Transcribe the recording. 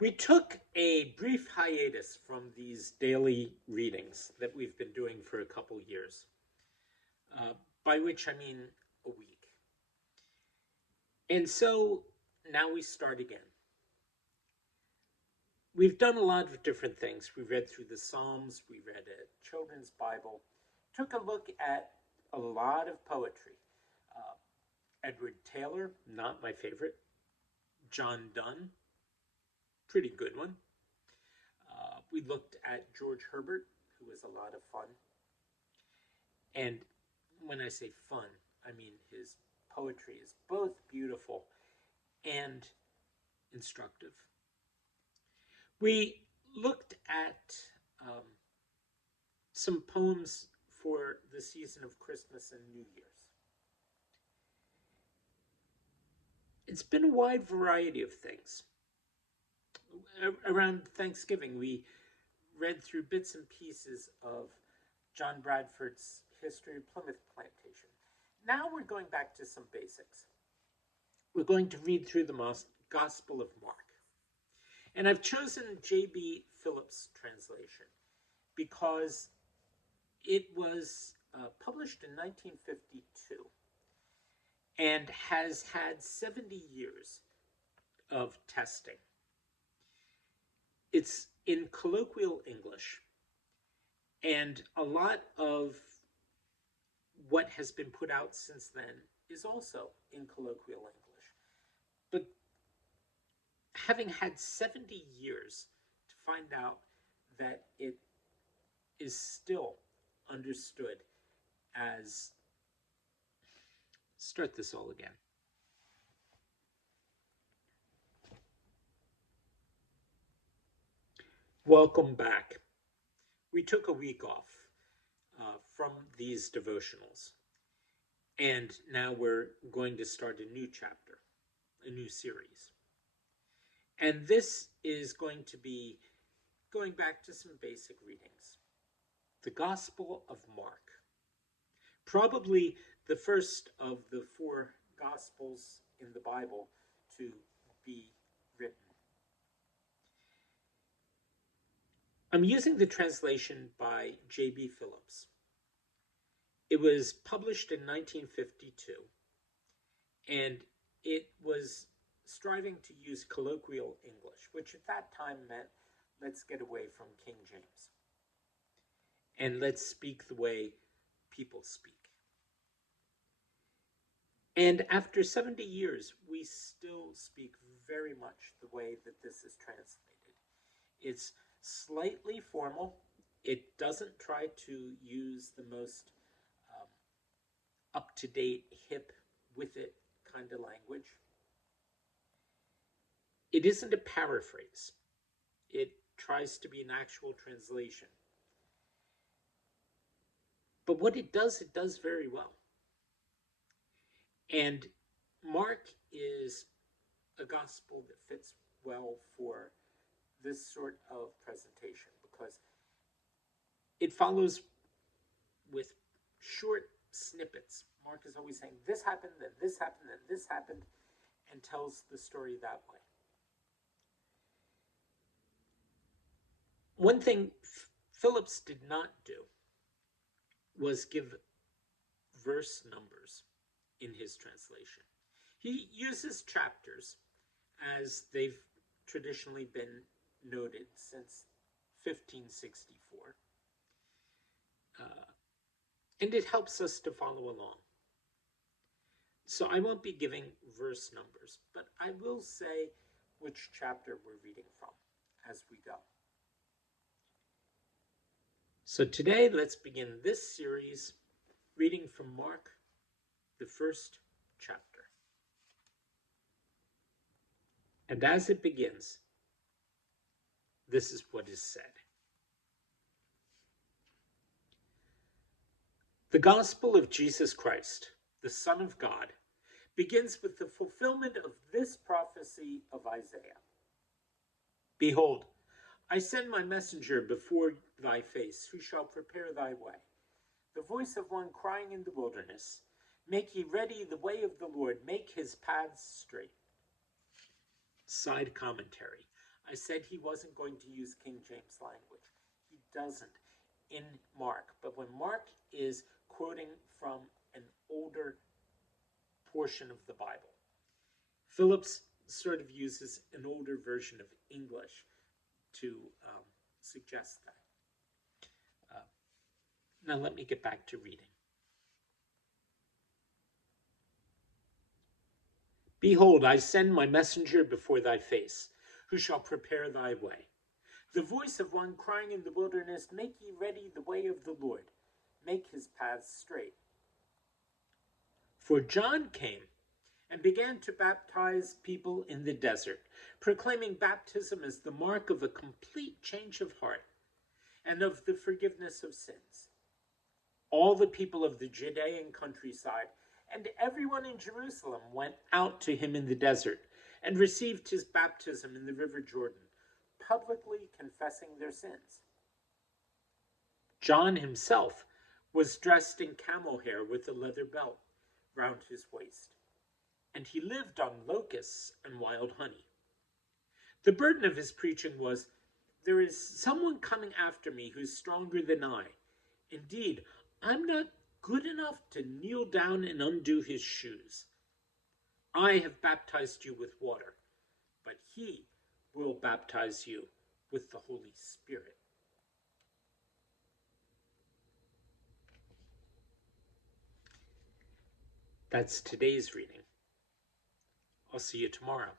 We took a brief hiatus from these daily readings that we've been doing for a couple years, uh, by which I mean a week. And so now we start again. We've done a lot of different things. We read through the Psalms, we read a children's Bible, took a look at a lot of poetry. Uh, Edward Taylor, not my favorite. John Donne, pretty good one. We looked at George Herbert, who was a lot of fun. And when I say fun, I mean his poetry is both beautiful and instructive. We looked at um, some poems for the season of Christmas and New Year's. It's been a wide variety of things. Around Thanksgiving, we read through bits and pieces of John Bradford's History of Plymouth Plantation. Now we're going back to some basics. We're going to read through the Gospel of Mark. And I've chosen J.B. Phillips' translation because it was published in 1952 and has had 70 years of testing. It's in colloquial English, and a lot of what has been put out since then is also in colloquial English. But having had 70 years to find out that it is still understood as... Start this all again. Welcome back. We took a week off from these devotionals, and now we're going to start a new chapter, a new series. And this is going to be going back to some basic readings. The Gospel of Mark. Probably the first of the 4 Gospels in the Bible to be written. I'm using the translation by J.B. Phillips. It was published in 1952, and it was striving to use colloquial English, which at that time meant let's get away from King James and let's speak the way people speak. And after 70 years, we still speak very much the way that this is translated. It's slightly formal. It doesn't try to use the most up-to-date, hip, with it kind of language. It isn't a paraphrase. It tries to be an actual translation. But what it does very well. And Mark is a gospel that fits well for this sort of presentation because it follows with short snippets. Mark is always saying, this happened, then this happened, then this happened, and tells the story that way. One thing Phillips did not do was give verse numbers in his translation. He uses chapters as they've traditionally been noted since 1564. And it helps us to follow along. So I won't be giving verse numbers, but I will say which chapter we're reading from as we go. So today, let's begin this series reading from Mark, the first chapter. And as it begins, this is what is said. The gospel of Jesus Christ, the Son of God, begins with the fulfillment of this prophecy of Isaiah. Behold, I send my messenger before thy face, who shall prepare thy way. The voice of one crying in the wilderness, make ye ready the way of the Lord, make his paths straight. Side commentary. I said he wasn't going to use King James language. He doesn't in Mark. But when Mark is quoting from an older portion of the Bible, Phillips sort of uses an older version of English to suggest that. Now let me get back to reading. Behold, I send my messenger before thy face, who shall prepare thy way. The voice of one crying in the wilderness, make ye ready the way of the Lord, make his paths straight. For John came and began to baptize people in the desert, proclaiming baptism as the mark of a complete change of heart and of the forgiveness of sins. All the people of the Judean countryside and everyone in Jerusalem went out to him in the desert and received his baptism in the river Jordan, publicly confessing their sins. John himself was dressed in camel hair with a leather belt round his waist, and he lived on locusts and wild honey. The burden of his preaching was, there is someone coming after me who's stronger than I. Indeed, I'm not good enough to kneel down and undo his shoes. I have baptized you with water, but he will baptize you with the Holy Spirit. That's today's reading. I'll see you tomorrow.